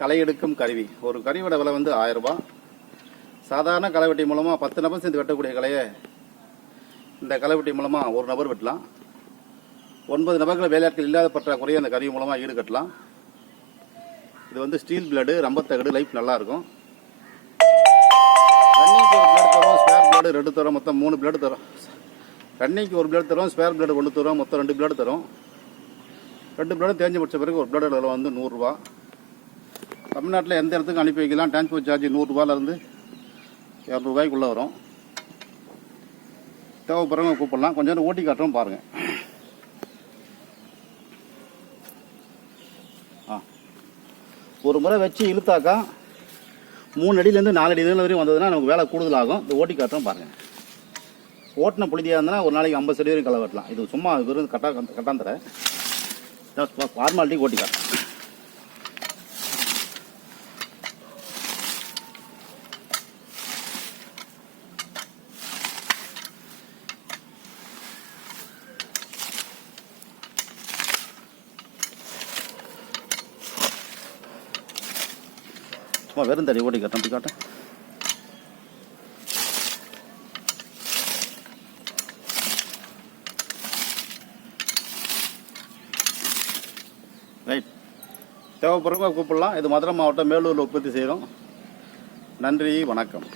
களை எடுக்கும் கருவி. ஒரு கருவியோட விலை வந்து ஆயிரம் ரூபாய். சாதாரண களைவெட்டி மூலமாக பத்து நபர் சேர்ந்து வெட்டக்கூடிய கலையை இந்த களைவெட்டி மூலமாக ஒரு நபர் வெட்டலாம். ஒன்பது நபர்கள் வேலையாட்கள் இல்லாத பற்றாக்குறையை அந்த கருவி மூலமாக ஈடுகட்டலாம் இது வந்து ஸ்டீல் பிளேடு ரம்பத்தகடு லைஃப் நல்லாயிருக்கும். ரன்னிங்க்கு ஒரு பிளேடு தரும் ஸ்பேர் பிளேடு ரெண்டு தரும் மொத்தம் மூணு பிளேடு தரும். ரன்னிங்க்கு ஒரு பிளேடு தரும் ஸ்பேர் பிளேடு ஒன்று தரும் மொத்தம் ரெண்டு பிளேடு தரும். ரெண்டு பிளேடு தேஞ்சு முடிச்ச பிறகு ஒரு பிளேடு விலை வந்து நூறுரூவா தமிழ்நாட்டில் எந்த இடத்துக்கும் அனுப்பி வைக்கலாம். டிரான்ஸ்போர்ட் சார்ஜ் நூறுரூவாலேருந்து இரநூறுவாய்க்குள்ளே வரும். தேவைப்படுறவங்க கூப்பிடலாம். கொஞ்சம் நேரம் ஓட்டி காட்டுறோம் பாருங்கள் ஆ. ஒரு முறை வச்சு இழுத்தாக்கா மூணு அடியிலேருந்து நாலு அடி வரையும் வந்ததுன்னா நமக்கு வேலை கூடுதலாகும். இந்த ஓட்டி காட்டுறோம் பாருங்கள் ஓட்டின புழுதியாக இருந்தால் ஒரு நாளைக்கு ஐம்பது செடி வரைக்கும் களை வெட்டலாம். இது சும்மா வெறும் கட்டா கட்டாந்தர. ஃபார்மாலிட்டி ஓட்டி காட்டுறோம். சும்மா வெறும் தடி ஓட்டி காட்டுறேன் அப்படி காட்டேன் ரைட் தேவைப்படுறவங்க கூப்பிடலாம். இது மதுரை மாவட்டம் மேலூரில் உற்பத்தி செய்கிறோம் நன்றி வணக்கம்.